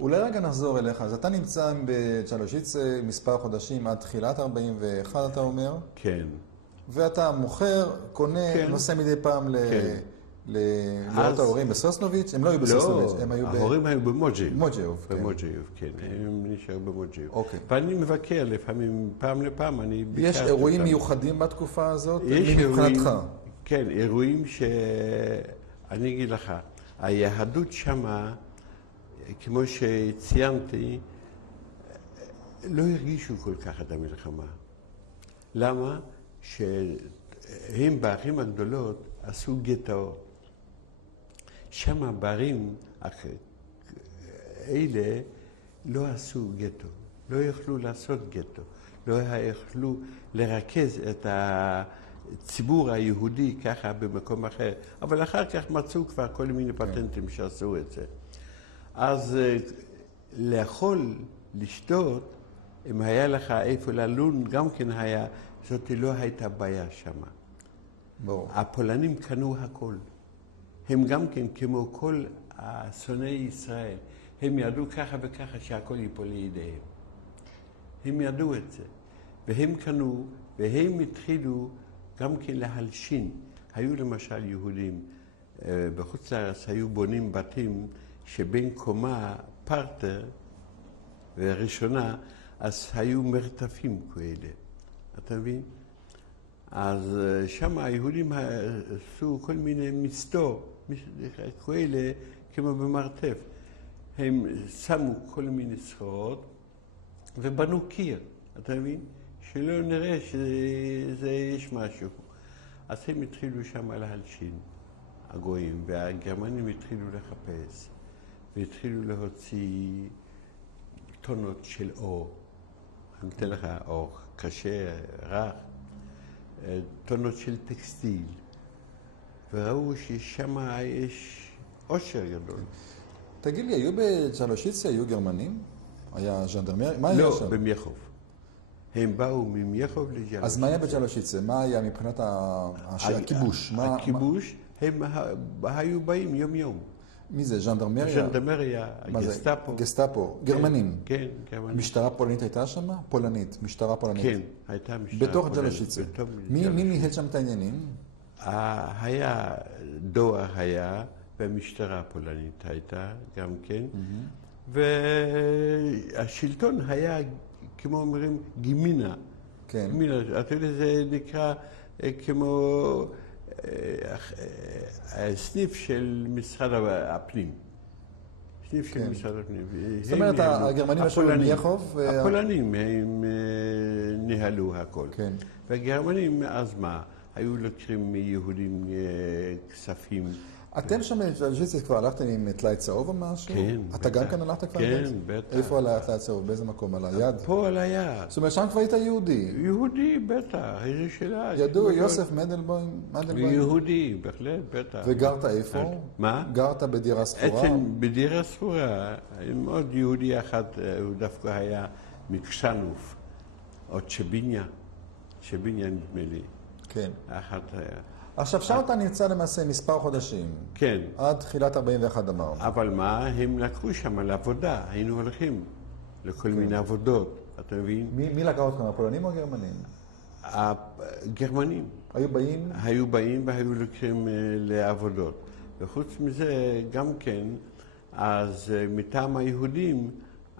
אולי רגע נחזור אליך. אז אתה נמצא בצ'לושיצה מספר חודשים עד תחילת 41, אתה אומר? כן. ואתה מוכר, קונה, כן. נוסע מדי פעם כן. לראות ההורים בסוסנוביץ'? הם לא היו בסוסנוביץ', הם היו ההורים היו במוג'ייב. במוג'ייב, כן. במוג'ייב, כן. הם נשארו במוג'ייב. אוקיי. ואני מבקר לפעמים, פעם לפעם, אני ביקרתי יש אותם. אירועים מיוחדים בתקופה הזאת? יש אירועים, מבחינתך? כן, אירועים שאני אגיד לך, היהדות שמה, כמו שציינתי, לא הרגישו כל כך את המלחמה. למה? שהם בערים הגדולות עשו גטאות. שמה בערים אלה לא עשו גטו, לא יכלו לעשות גטו, לא יכלו לרכז את הציבור היהודי ככה במקום אחר, אבל אחר כך מצאו כבר כל מיני פטנטים שעשו את זה. אז לאכול, לשתות, אם היה לך איפה ללון, גם כן היה, זאת לא הייתה בעיה שמה. ברור. הפולנים קנו הכל. הם גם כן, כמו כל שונאי ישראל, הם ידעו ככה וככה שהכל ייפול לידיהם. הם ידעו את זה. והם קנו, והם התחילו גם כן להלשין. היו למשל יהודים, בחוץ לארץ היו בונים בתים שבין קומה פרטר וראשונה, אז היו מרתפים כאלה. אתה מבין? אז שם היהודים עשו כל מיני מסתור, כאלה כמו במרתף. הם שמו כל מיני סחורות ובנו קיר, אתה מבין? שלא נראה שיש משהו. אז הם התחילו שם להלשין, הגויים, והגרמנים התחילו לחפש, והתחילו להוציא טונות של אור. אני אתן לך אור קשה, רך, טונות של טקסטיל, וראו ששם יש עושר גדול. תגיד לי, היו בצ'לושיצה, היו גרמנים? היה ז'נדרמרי? מה היה שם? לא, במייחוב. הם באו ממייחוב לג'לושיצה. אז מה היה בצ'לושיצה? מה היה מבחינת הכיבוש? הכיבוש, הם היו באים יום יום. מי זה? ז'נדרמריה? ז'נדרמריה, גסטאפו. גסטאפו. גרמנים? כן, גרמנים. משטרה פולנית הייתה שם? פולנית, משטרה פולנית. כן, הייתה משטרה פולנית. בתוך ג'לושיצה. מי ניהל שם את העניינים? היה, דואר היה, והמשטרה הפולנית הייתה גם כן. והשלטון היה, כמו אומרים, גימינה. כן. גימינה, אתה יודע, זה נקרא כמו סניף של משרד הפנים. סניף של משרד הפנים. זאת אומרת, הגרמנים ישבו במייחוב? הפולנים, הם ניהלו הכל. כן. והגרמנים, אז מה? היו לוקחים מיהודים כספים. אתם שם בצ'לושיצה כבר הלכתם עם טלאי צהוב או משהו? כן. אתה גם כאן הלכת כבר? כן, בטח. איפה עלה טלאי צהוב? באיזה מקום? על היד? פה על היד. זאת אומרת, שם כבר היית יהודי. יהודי, בטח. איזה שאלה. ידעו, יוסף מנדלבוים? יהודי, בהחלט, בטח. וגרת איפה? מה? גרת בדירה שכורה? בדירה שכורה. עם עוד יהודי אחד, הוא דווקא היה מקשנוף. או צ'ביניה. צ'ביניה נדמה לי. כן. אחת היה. עכשיו, שם אתה נמצא למעשה מספר חודשים. כן. עד תחילת 41 אמרנו. אבל מה? הם לקחו שם לעבודה. היינו הולכים לכל מיני עבודות. אתה מבין? מי לקח אתכם? הפולנים או הגרמנים? הגרמנים. היו באים? היו באים והיו לוקחים לעבודות. וחוץ מזה, גם כן, אז מטעם היהודים,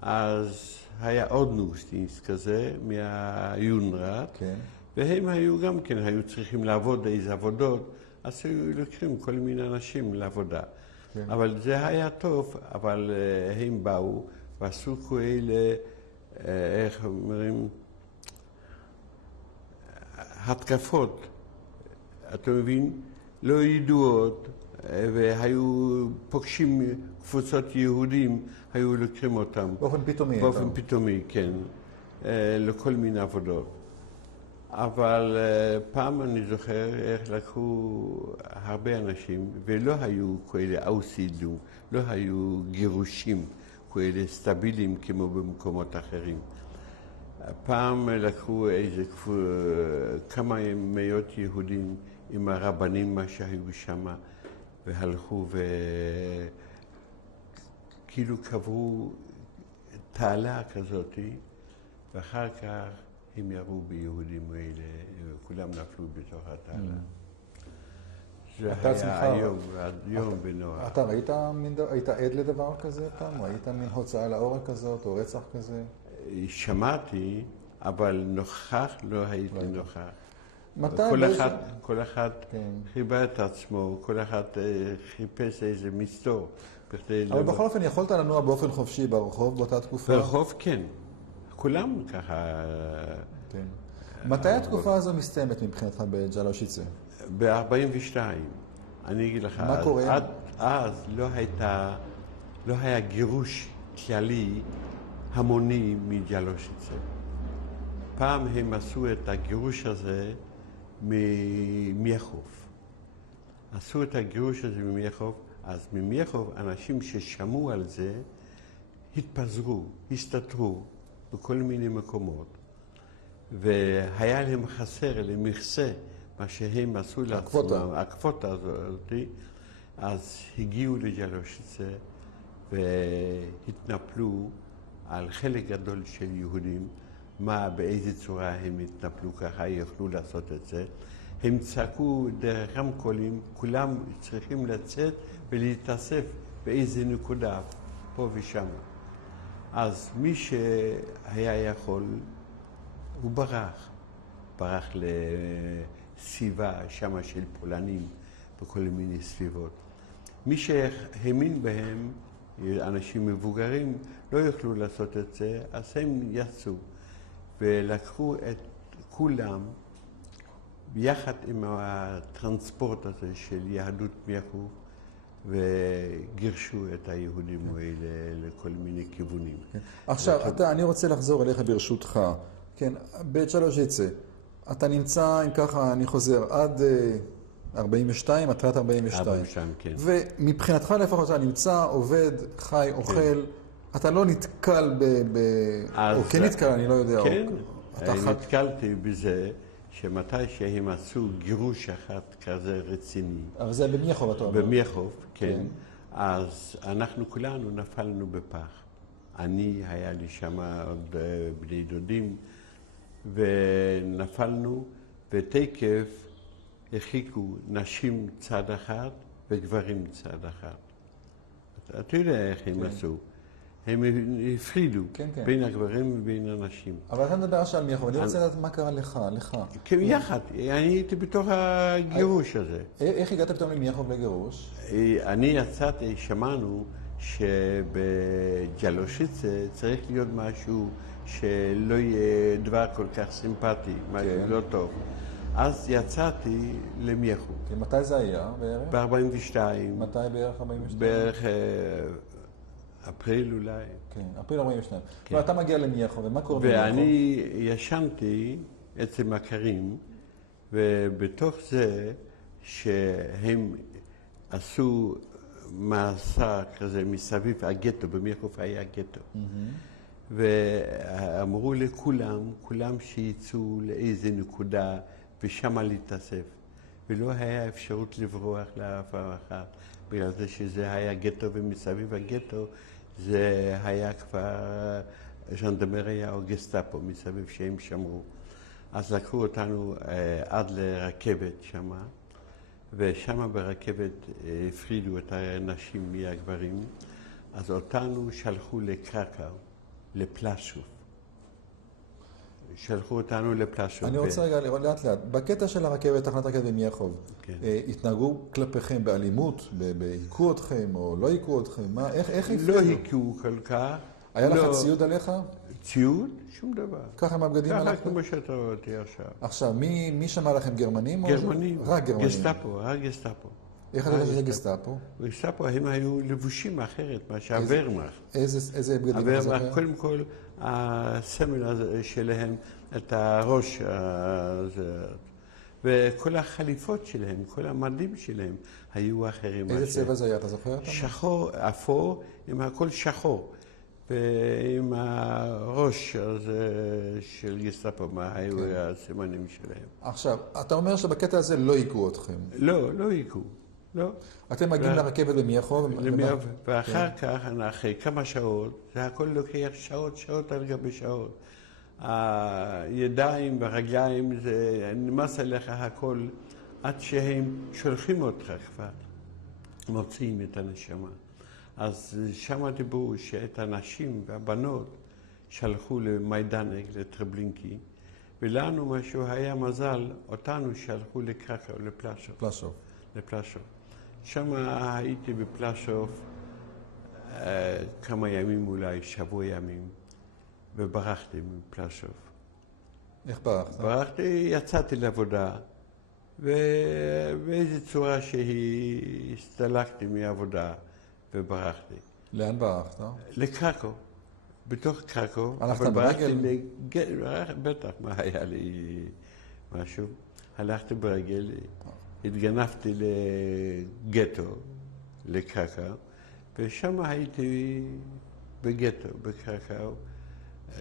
אז היה עוד נוגסטינס כזה, מהיונרד. כן. והם היו גם כן, היו צריכים לעבוד איזה עבודות, אז היו לוקחים כל מיני אנשים לעבודה. כן. אבל זה היה טוב, אבל הם באו ועשו כאלה, איך אומרים, התקפות, אתה מבין? לא ידועות, והיו פוגשים קבוצות יהודים, היו לוקחים אותם. באופן פתאומי. באופן פתאומי, כן, לכל מיני עבודות. אבל פעם אני זוכר איך לקחו הרבה אנשים, ולא היו כאלה אוסידו, לא היו גירושים כאלה סטביליים כמו במקומות אחרים. פעם לקחו כמה מאות יהודים עם הרבנים מה שהיו שם, והלכו כאילו קברו תעלה כזאת, ואחר כך הם ירו ביהודים האלה, וכולם נפלו בתוך התעלה. זה היה היום בנוח. אתה היית עד לדבר כזה פעם? ראית מין הוצאה להורג כזאת, או רצח כזה? שמעתי, אבל נוכח לא הייתי נוכח. כל אחד חיבה את עצמו, כל אחד חיפש איזה מסתור. אבל בכל אופן, יכולת לנוע באופן חופשי ברחוב באותה תקופה? ברחוב כן. כולם ככה... כן. מתי התקופה הזו מסתיימת מבחינתך בג'לושיצה? ב-42. אני אגיד לך, מה קורה? אז לא היה גירוש כללי המוני מג'לושיצה. פעם הם עשו את הגירוש הזה ממייחוף. עשו את הגירוש הזה ממייחוף, אז ממייחוף אנשים ששמעו על זה התפזרו, הסתתרו בכל מיני מקומות. והיה להם חסר, למכסה, מה שהם עשו לעצמם, הקווטה הזאת, אז הגיעו לג'לושיצה והתנפלו על חלק גדול של יהודים, באיזה צורה הם התנפלו ככה, יכלו לעשות את זה. הם צעקו דרך רמקולים, כולם צריכים לצאת ולהתאסף באיזה נקודה, פה ושם. אז מי שהיה יכול, הוא ברח לסביבה שמה של פולנים בכל מיני סביבות. מי שהאמין בהם, אנשים מבוגרים, לא יכלו לעשות את זה, אז הם יצאו ולקחו את כולם ביחד עם הטרנספורט הזה של יהדות מייחוף וגירשו את היהודים האלה לכל מיני כיוונים. כן. עכשיו, אני רוצה לחזור אליך ברשותך. כן, בג'לושיצה, אתה נמצא, אם ככה אני חוזר, עד 42, התחילת 42. 42, כן. ומבחינתך לפחות אתה נמצא, עובד, חי, אוכל, אתה לא נתקל או כן נתקל, אני לא יודע. כן, נתקלתי בזה שמתי שהם עשו גירוש אחד כזה רציני. אבל זה במייחוף, אתה אומר. במייחוף, כן. אז אנחנו כולנו נפלנו בפח. היה לי שם עוד בני דודים, ונפלנו, ותקף הרחיקו נשים צד אחד וגברים צד אחד. אתה יודע איך הם עשו. הם הפרידו בין הגברים ובין הנשים. אבל אתה מדבר עכשיו על מייחוף, אני רוצה לדעת מה קרה לך. כן, יחד. אני הייתי בתוך הגירוש הזה. איך הגעת פתאום למייחוף לגירוש? אני יצאתי, שמענו שבג'לושיצה צריך להיות משהו שלא יהיה דבר כל כך סימפטי, משהו לא טוב. אז יצאתי למייחוף. מתי זה היה בערך? ב-42. מתי בערך 42? בערך אפריל אולי. כן, אפריל 42. ואתה מגיע למייחוף, ומה קורה במייחוף? ואני ישנתי אצל מכרים, ובתוך זה שהם עשו מסע כזה מסביב הגטו, במייחוף היה גטו. ואמרו כולם שיצאו לאיזה נקודה ושמה להתאסף. ולא היה אפשרות לברוח לאף אחד, בגלל זה שזה היה גטו, ומסביב הגטו זה היה כבר ז'נדרמריה או גסטאפו מסביב שהם שמרו. אז לקחו אותנו עד לרכבת שמה, ושמה ברכבת הפרידו את הנשים מהגברים, אז אותנו שלחו לקרקאו, לפלשוב. שלחו אותנו לפלשוב. אני רוצה רגע לראות לאט לאט. בקטע של הרכבת, תחנת רכבת במייחוף, התנהגו כלפיכם באלימות, בהיכו אתכם או לא היכו אתכם? איך הפרידו? לא היכו כל כך. היה לך ציוד עליך? ציוד? שום דבר. ככה עם הבגדים עליך? ככה כמו שאתה רואה אותי עכשיו. עכשיו, מי שמע לכם, גרמנים? גרמנים. רק גרמנים. גסטאפו, רק גסטאפו. איך אתה יודע שזה גסטאפו? גסטאפו הם היו לבושים אחרת, מה שהוורמאכט. איזה בגדים אתה זוכר? קודם כל, הסמל שלהם, את הראש הזה, וכל החליפות שלהם, כל המדים שלהם היו אחרים. איזה צבע זה היה, אתה זוכר? שחור, אפור, עם הכל שחור. ועם הראש הזה של גסטאפו, מה היו הסימנים שלהם. עכשיו, אתה אומר שבקטע הזה לא היכו אתכם. לא היכו. לא. אתם מגיעים לרכבת במייחו? ואחר כך, אחרי כמה שעות, זה הכל לוקח שעות על גבי שעות. הידיים והרגליים, זה נמס עליך הכל, עד שהם שולחים אותך כבר, מוציאים את הנשמה. אז שם דיברו שאת הנשים והבנות שלחו למיידנק, לטרבלינקי, ולנו משהו היה מזל, אותנו שלחו לקרקו, לפלשוב. שם הייתי בפלשוב כמה ימים, אולי שבוע ימים, וברחתי מפלשוב. איך ברחת? ברחתי, יצאתי לעבודה, ובאיזו צורה שהיא הסתלקתי מעבודה וברחתי. לאן ברחת? לקרקו. בתוך קרקו. הלכת ברגל? בטח, מה היה לי משהו. הלכתי ברגל, התגנבתי לגטו, לקרקו, ושם הייתי בגטו, בקרקו,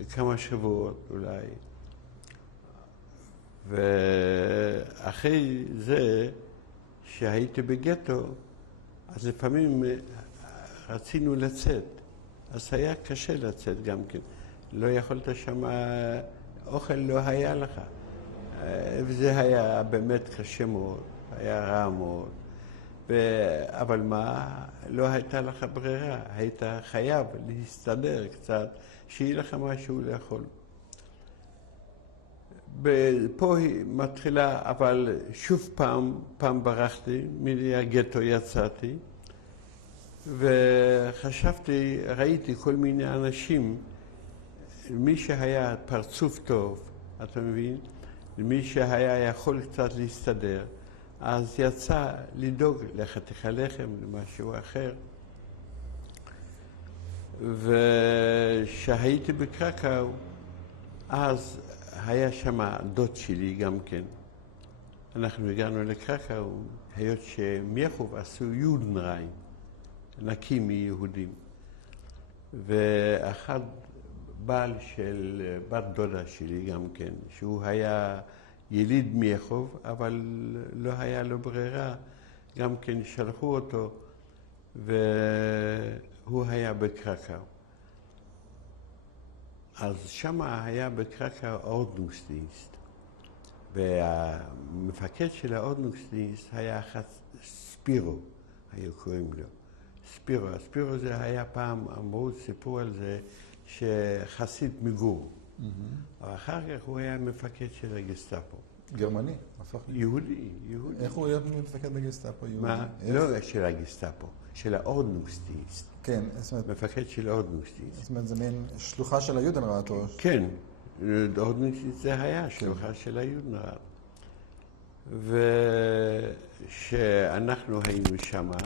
כמה שבועות אולי. ואחרי זה שהייתי בגטו, אז לפעמים רצינו לצאת. אז היה קשה לצאת גם כן. לא יכולת שם, אוכל לא היה לך. וזה היה באמת קשה מאוד, היה רע מאוד. אבל מה, לא הייתה לך ברירה, היית חייב להסתדר קצת, שיהיה לך משהו לאכול. פה היא מתחילה, אבל שוב פעם ברחתי, מהגטו יצאתי, וחשבתי, ראיתי כל מיני אנשים, מי שהיה פרצוף טוב, אתה מבין? מי שהיה יכול קצת להסתדר, אז יצא לדאוג לחתיכה לחם, למשהו אחר. וכשהייתי בקרקו, אז היה שם דוד שלי גם כן. אנחנו הגענו לקרקו, היות שמייחוב עשו יודנריין, נקי מיהודים. ואחד בעל של בת דודה שלי גם כן, שהוא היה יליד מייחוב, אבל לא היה לו ברירה, גם כן שלחו אותו, והוא היה בקרקו. אז שם היה בקרקו אורדנungsדינסט, והמפקד של האורדנungsדינסט היה ספירו, היו קוראים לו. ספירו זה היה פעם, אמרו, סיפור על זה, שחסיד מגור. אבל אחר כך הוא היה מפקד של הגסטאפו. גרמני, הפך להיות. יהודי. איך הוא היה מפקד בגסטאפו? מה? לא של הגסטאפו, של האורדנungsדינסט. כן, זאת אומרת... מפקד של האורדנungsדינסט. זאת אומרת, זה מין שלוחה של היודנראט או... כן, האורדנungsדינסט זה היה שלוחה של היודנראט. ושאנחנו היינו שמה,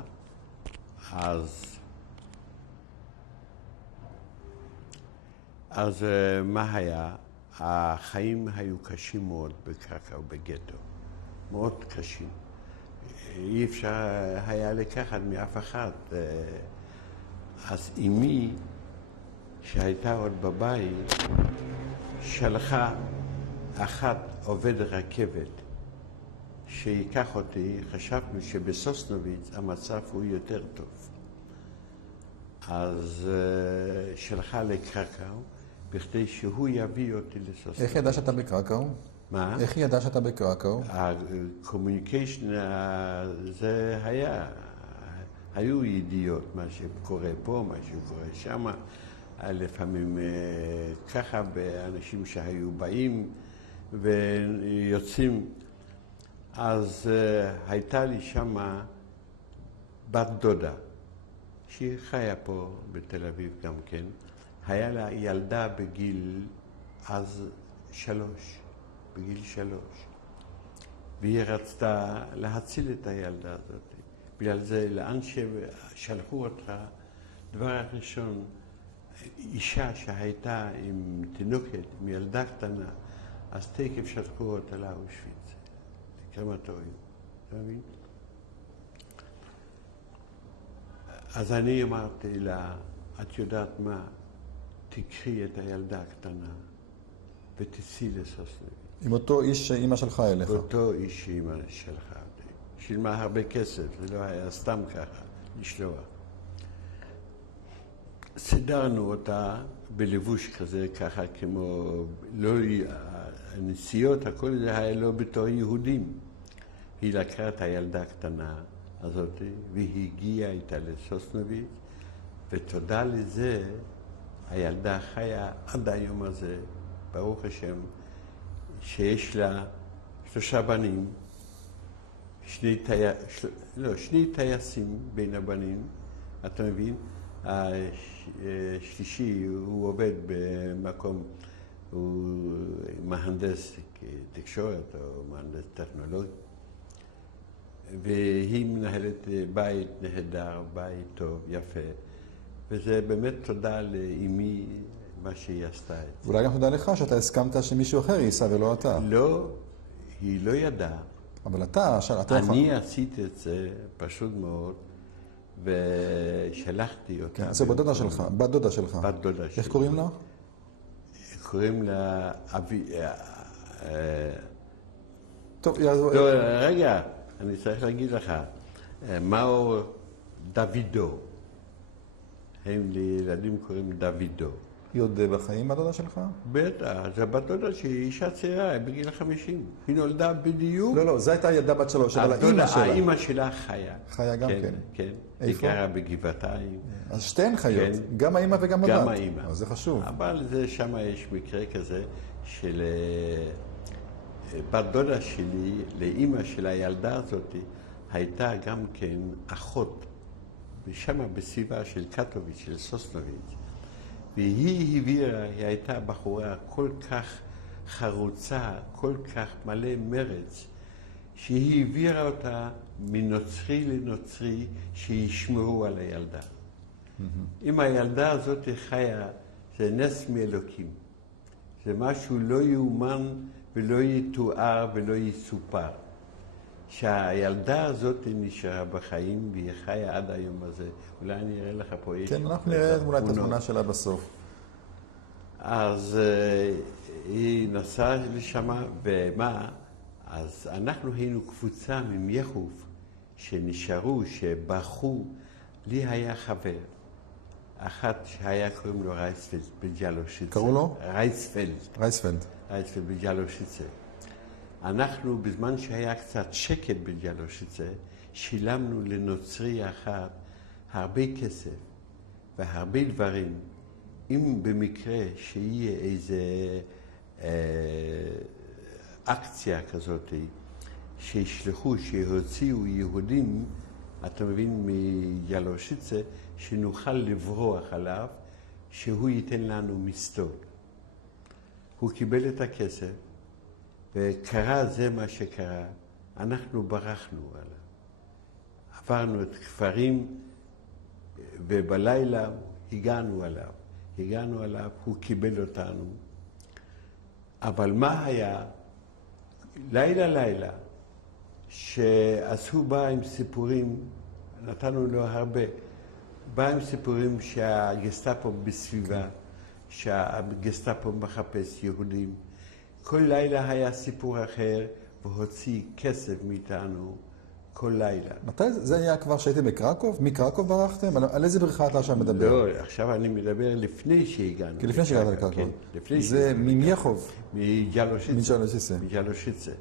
אז מה היה? החיים היו קשים מאוד בקרקו, בגטו. מאוד קשים. אי אפשר היה לקחת מאף אחד. אז אמי, שהייתה עוד בבית, שלחה אחת עובד רכבת שיקח אותי. חשבנו שבסוסנוביץ המצב הוא יותר טוב. אז שלחה לקרקו, בכדי שהוא יביא אותי לסוסנוביץ. איך ידע שאתה בקרקו? מה? איך ידע שאתה בקרקו? הקומוניקיישן זה היה, היו ידיעות, מה שקורה פה, מה שקורה שם. לפעמים ככה, באנשים שהיו באים ויוצאים. אז הייתה לי שמה בת דודה, שהיא חיה פה בתל אביב גם כן. היה לה ילדה בגיל אז 3, בגיל 3. והיא רצתה להציל את הילדה הזאת. בגלל זה, לאן ששלחו אותך, דבר הראשון, אישה שהייתה עם תינוקת, עם ילדה קטנה, אז תקף שלחו אותה לאושוויץ, לקרמטוריום. אתה מבין? אז אני אמרתי לה, את יודעת מה? תקחי את הילדה הקטנה ותצאי לסוסנוביץ. עם אותו איש שאימא שלך אליך. אותו איש שאימא שלך, שילמה הרבה כסף, זה לא היה סתם ככה, לשלוח. סידרנו אותה בלבוש כזה, ככה כמו, לא, הנסיעות, הכל זה היה לא בתור יהודים. היא לקחה את הילדה הקטנה הזאת, והיא הגיעה איתה לסוסנוביץ, ותודה לזה, הילדה חיה עד היום הזה, ברוך השם, שיש לה 3 בנים, שני טייסים בין הבנים, אתה מבין? השלישי הוא עובד במקום, הוא מהנדס תקשורת או מהנדס טכנולוגי, והיא מנהלת בית נהדר, בית טוב, יפה, וזה באמת תודה לאמי מה שהיא עשתה את זה. ואולי גם תודה לך שאתה הסכמת שמישהו אחר ייסע ולא אתה. לא, היא לא ידעה. אבל אתה אני עשיתי את זה פשוט מאוד, ושלחתי אותה. כן, זה בת דודה שלך, בת דודה שלך. בת דודה שלי. איך קוראים לה? קוראים לה טוב, לא, רגע, אני צריך להגיד לך, מאור דוידו. הם לילדים קוראים דוידו. היא עוד בחיים, בת דודה שלך? בטח, זו בת דודה שהיא אישה צעירה, בגיל 50. היא נולדה בדיוק. לא, זו הייתה ילדה בת 3, אבל האמא שלה. האמא שלה חיה. חיה גם כן. כן. איפה? היא גרה בגבעתיים. אז שתיהן חיות, כן. גם האמא וגם הבת. גם האמא. אז זה חשוב. אבל שם יש מקרה כזה של בת דודה שלי, לאמא של הילדה הזאת, הייתה גם כן אחות, ושם בסביבה של קטוביץ, של סוסנוביץ. והיא העבירה, היא הייתה בחורה כל כך חרוצה, כל כך מלא מרץ, שהיא העבירה אותה מנוצרי לנוצרי, שישמרו על הילדה. אם הילדה הזאת חיה, זה נס מאלוקים. זה משהו לא יאומן ולא יתואר ולא יסופר. שהילדה הזאת נשארה בחיים והיא חיה עד היום הזה. אולי אני אראה לך פה. כן, אנחנו נראה אולי את התמונה שלה בסוף. אז היא נסעה לשם, ומה? אז אנחנו היינו קבוצה ממייחוב שנשארו, שבחו. לי היה חבר, אחת שהיה קוראים לו רייספלד בג'לושיצה. קראו לו? רייספלד. רייספלד. רייספלד בג'לושיצה. אנחנו, בזמן שהיה קצת שקט בג'לושיצה, שילמנו לנוצרי אחת הרבה כסף והרבה דברים, אם במקרה שיהיה איזה אקציה כזאת, שישלחו, שיוציאו יהודים, אתה מבין, מג'לושיצה, שנוכל לברוח עליו, שהוא ייתן לנו מסתור. הוא קיבל את הכסף, וקרה זה מה שקרה, אנחנו ברחנו עליו. עברנו את כפרים, ובלילה הגענו עליו, הוא קיבל אותנו. אבל מה היה? לילה, שעשו בא עם סיפורים, נתנו לו הרבה, בא עם סיפורים שהגסטאפו בסביבה, שהגסטאפו מחפש יהודים. כל לילה היה סיפור אחר, והוציא כסף מאיתנו כל לילה. מתי זה היה כבר שהייתם בקרקוב? מקרקוב ברחתם? על איזה בריחה אתה עכשיו מדבר? לא, עכשיו אני מדבר לפני שהגענו. כי לפני שהגעת לקרקוב. כן, לפני זה ממייחוב. מג'לושיצה. מג'לושיצה,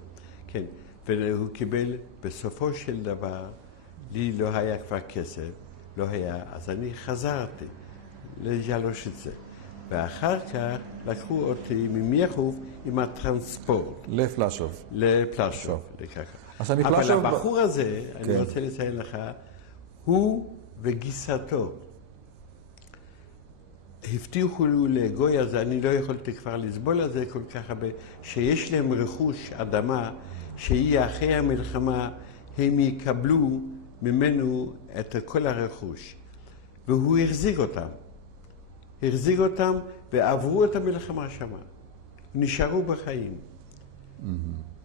כן. והוא קיבל, בסופו של דבר, לי לא היה כבר כסף, לא היה, אז אני חזרתי לג'לושיצה. ואחר כך לקחו אותי ממייחוב עם הטרנספורט. לפלשוב. לפלשוב. עכשיו אבל מפלשוב... הבחור הזה, אני רוצה לציין לך, הוא וגיסתו הבטיחו לגוי הזה, אני לא יכולתי כבר לסבול על זה כל כך הרבה, שיש להם רכוש אדמה, שהיא אחרי המלחמה, הם יקבלו ממנו את כל הרכוש. והוא החזיק אותם ועברו את המלחמה שם. נשארו בחיים.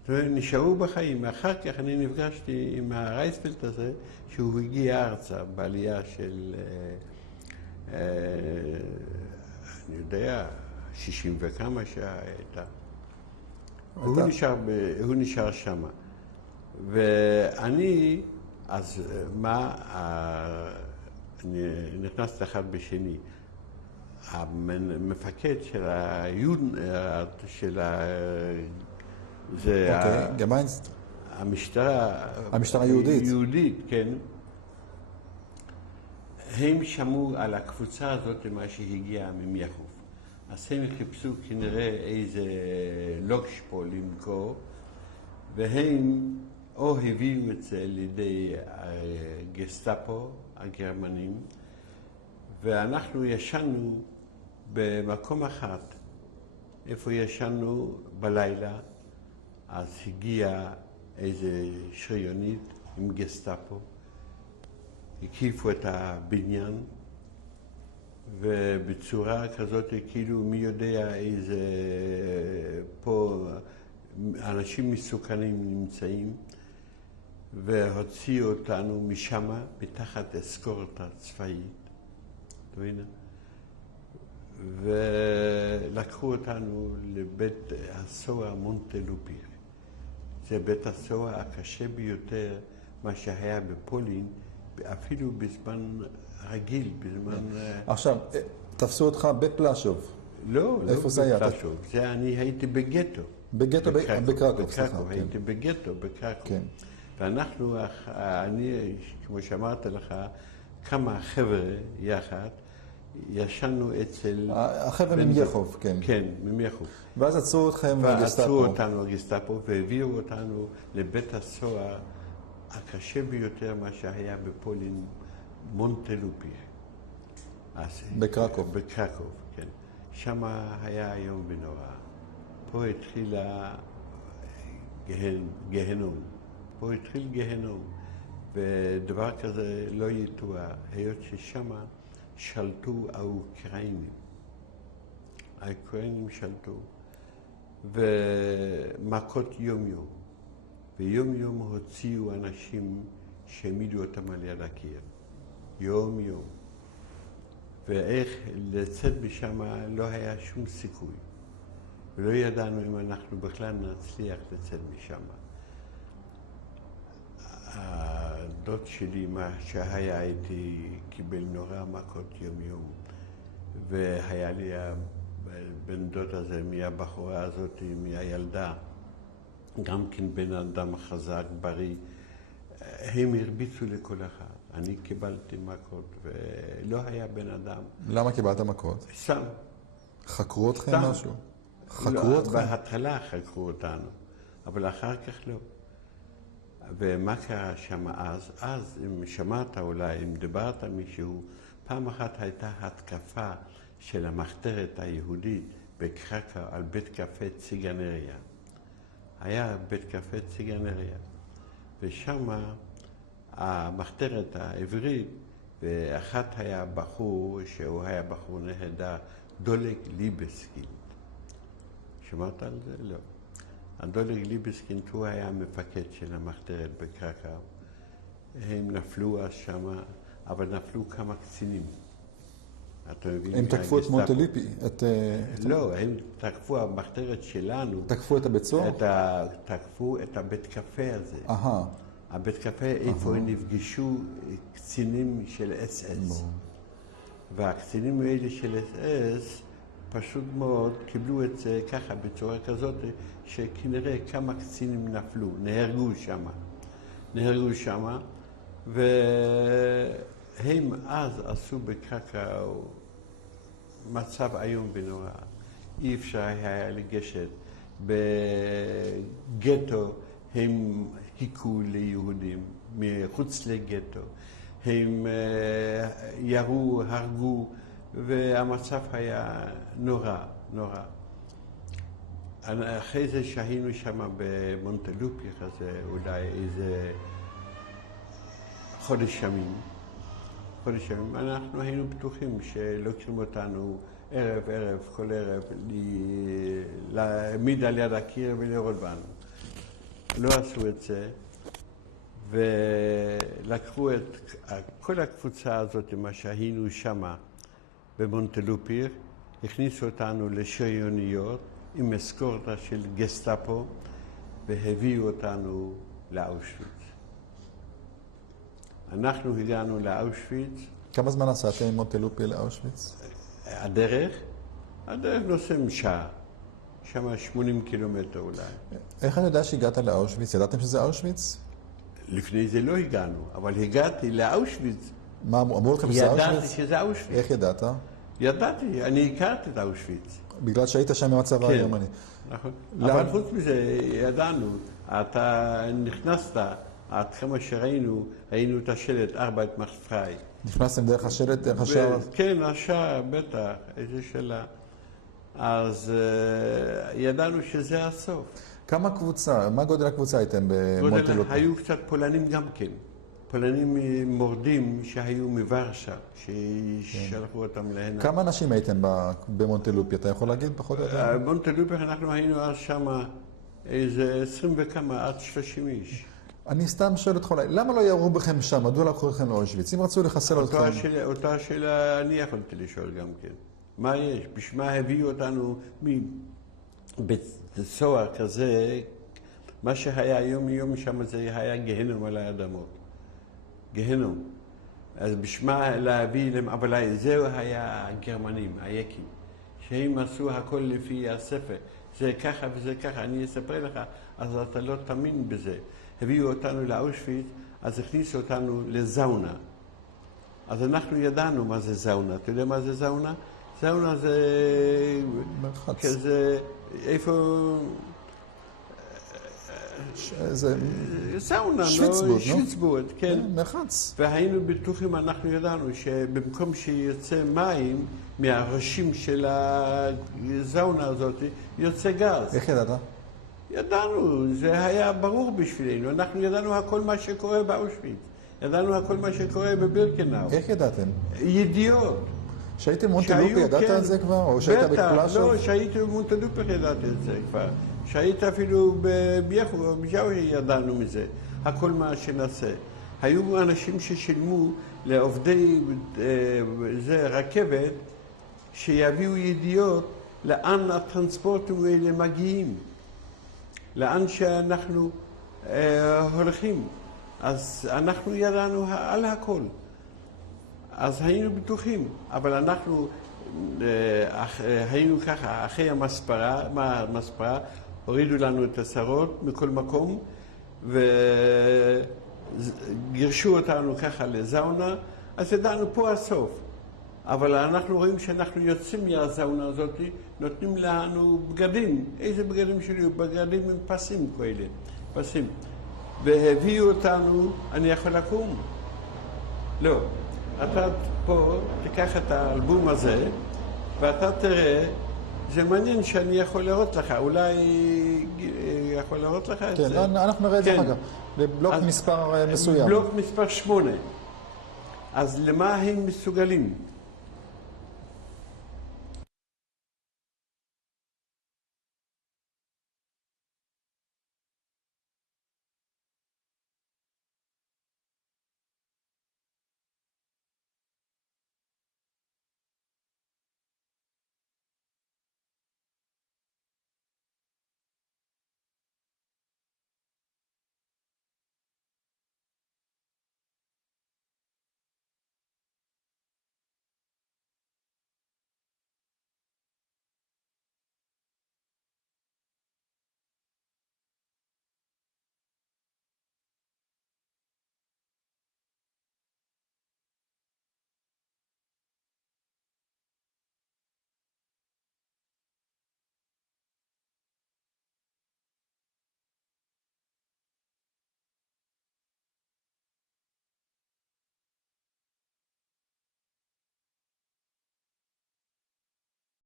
נשארו בחיים. אחר כך אני נפגשתי עם הרייספלד הזה, שהוא הגיע ארצה בעלייה של, אני יודע, 60 וכמה שעה הייתה. הוא נשאר שם. ואני, אז מה, נכנס אחד בשני. המפקד של זה אוקיי, גמיינסט. המשטרה היהודית. יהודית, כן. הם שמעו על הקבוצה הזאת מה שהגיעה ממיחוף. אז הם חיפשו כנראה איזה לוקש פה למכור, והם או הביאו את זה לידי הגסטאפו, הגרמנים, ואנחנו ישנו במקום אחד, איפה ישנו בלילה, אז הגיע איזה שריונית עם גסטאפו, הקיפו את הבניין, ובצורה כזאת כאילו מי יודע איזה פה אנשים מסוכנים נמצאים, והוציאו אותנו משם מתחת אסקורטה צבאית, אתה מבין? ולקחו אותנו לבית הסוהר מונטלופיר. זה בית הסוהר הקשה ביותר, מה שהיה בפולין, אפילו בזמן רגיל, בזמן... עכשיו, תפסו אותך בפלאשוב. לא איפה זה היה? בפלאשוב. זה אני הייתי בגטו. בגטו בקרקוב, סליחה. הייתי בגטו בקרקוב. כן. ואנחנו, אני, כמו שאמרתי לך, כמה חבר'ה יחד, ישנו אצל... החבר'ה ממייחוב, כן. כן, ממייחוב. ואז עצרו אתכם גסטאפו. ועצרו אותנו הגסטאפו והביאו אותנו לבית הסוהר הקשה ביותר מה שהיה בפולין, מונטלופיר. בקרקוב. בקרקוב, כן. שם היה איום ונורא. פה התחילה גהנום. פה התחיל גהנום. ודבר כזה לא יתואר, היות ששם שלטו האוקראינים. האוקראינים שלטו, ומכות יום יום. ויום יום הוציאו אנשים שהעמידו אותם על יד הקיר. יום יום. ואיך לצאת משם לא היה שום סיכוי. ולא ידענו אם אנחנו בכלל נצליח לצאת משם. הדוד שלי, מה שהיה איתי, קיבל נורא מכות יום יום. והיה לי בן דוד הזה, מהבחורה הזאת, מהילדה, גם כן בן אדם חזק, בריא. הם הרביצו לכל אחד. אני קיבלתי מכות, ולא היה בן אדם. למה קיבלת מכות? סתם. חקרו אתכם סתם. משהו? חקרו אתכם? בהתחלה חקרו אותנו, אבל אחר כך לא. ומה קרה שם אז? אז, אם שמעת אולי, אם דיברת מישהו, פעם אחת הייתה התקפה של המחתרת היהודית בקרקוב על בית קפה ציגנריה. היה בית קפה ציגנריה, ושם המחתרת העברית, ואחת היה בחור, שהוא היה בחור נהדר, דולג ליבסקינד. שמעת על זה? לא. הדולג ליבסקינד הוא היה המפקד של המחתרת בקרקוב. הם נפלו אז שמה, אבל נפלו כמה קצינים. אתה מבין? הם תקפו את מונטלופי? לא, הם תקפו, המחתרת שלנו... תקפו את הבית סוהר? תקפו את הבית קפה הזה. אהה. הבית קפה, איפה הם נפגשו קצינים של SS. והקצינים האלה של SS פשוט מאוד קיבלו את זה ככה, בצורה כזאת, שכנראה כמה קצינים נפלו, נהרגו שמה, והם אז עשו בקרקוב מצב איום ונורא. אי אפשר היה לגשת. בגטו הם היכו ליהודים, מחוץ לגטו. הם ירו, הרגו, והמצב היה נורא, נורא. אחרי זה שהיינו שם במונטלופי כזה, אולי איזה חודש ימים, אנחנו היינו בטוחים שלוקחים אותנו ערב, כל ערב, להעמיד על יד הקיר ולראות בנו. לא עשו את זה, ולקחו את כל הקבוצה הזאת, מה שהיינו שם במונטלופיר, הכניסו אותנו לשריוניות עם אסקורטה של גסטאפו, והביאו אותנו לאושוויץ. אנחנו הגענו לאושוויץ, כמה זמן נסעתם ממונטלופי לאושוויץ? הדרך נוסעים שעה, שם 80 קילומטר אולי. איך אני יודע שהגעת לאושוויץ? ידעתם שזה אושוויץ? לפני זה לא הגענו, אבל הגעתי לאושוויץ. מה אמרו לכם שזה אושוויץ? ידעתי שזה אושוויץ. איך ידעת? ידעתי, אני הכרתי את אושוויץ. בגלל שהיית שם במצב כן, הגרמני. נכון. למה? אבל חוץ מזה, ידענו, אתה נכנסת, עד כמה שראינו, ראינו את השלט, ארבעת מחפריי. נכנסתם דרך השלט, דרך השער? כן, השער, בטח, איזה שאלה. אז ידענו שזה הסוף. כמה קבוצה, מה גודל הקבוצה הייתם במונטלופי? היו קצת פולנים גם כן. פולנים מורדים שהיו מוורשה, ששלחו אותם להנה. כמה אנשים הייתם במונטלופי? אתה יכול להגיד פחות או יותר? במונטלופי אנחנו היינו אז שמה איזה 20 וכמה, עד 30 איש. אני סתם שואל אותך אולי, למה לא ירו בכם שם? מדוע לקחו אתכם לאושוויץ? אם רצו לחסל אתכם... אותה שאלה אני יכולתי לשאול גם כן. מה יש? בשביל מה הביאו אותנו מבית סוהר כזה, מה שהיה יום שם זה היה גהנום על האדמות. גהנום. אז בשביל מה להביא להם, אבל זהו היה הגרמנים, היקים, שהם עשו הכל לפי הספר. זה ככה וזה ככה, אני אספר לך, אז אתה לא תאמין בזה. הביאו אותנו לאושוויץ, אז הכניסו אותנו לזאונה. אז אנחנו ידענו מה זה זאונה. אתה יודע מה זה זאונה? זאונה זה... מרחץ. כזה... איפה... זה... זאונה, שוויצבוט, נו? שוויצבוט, כן. מרחץ. והיינו בטוחים, אנחנו ידענו שבמקום שיוצא מים מהראשים של הזאונה הזאת, יוצא גז. איך ידעת? ידענו, זה היה ברור בשבילנו. אנחנו ידענו הכל מה שקורה באושוויץ. ידענו הכל מה שקורה בבירקנאו. איך ידעתם? ידיעות. שהייתם במונטלופי ידעת על זה כבר? או שהיית בקלאשוב? לא, שהייתי במונטלופי ידעתי את זה כבר. שהיית אפילו בביאחו ידענו מזה. הכל מה שנעשה. היו אנשים ששילמו לעובדי רכבת שיביאו ידיעות לאן הטרנספורטים האלה מגיעים. לאן שאנחנו הולכים. אז אנחנו ידענו על הכל. אז היינו בטוחים, אבל אנחנו היינו ככה, אחרי המספרה, הורידו לנו את השערות מכל מקום, וגירשו אותנו ככה לזאונה, אז ידענו פה הסוף. אבל אנחנו רואים שאנחנו יוצאים מהזאונה הזאת, נותנים לנו בגדים. איזה בגדים שלי? בגדים עם פסים כאלה, פסים. והביאו אותנו, אני יכול לקום? לא. אתה פה, תיקח את האלבום הזה, ואתה תראה, זה מעניין שאני יכול לראות לך, אולי יכול לראות לך את זה. כן, אנחנו נראה את זה אחר כך, בבלוק מספר מסוים. בלוק מספר 8. אז למה הם מסוגלים?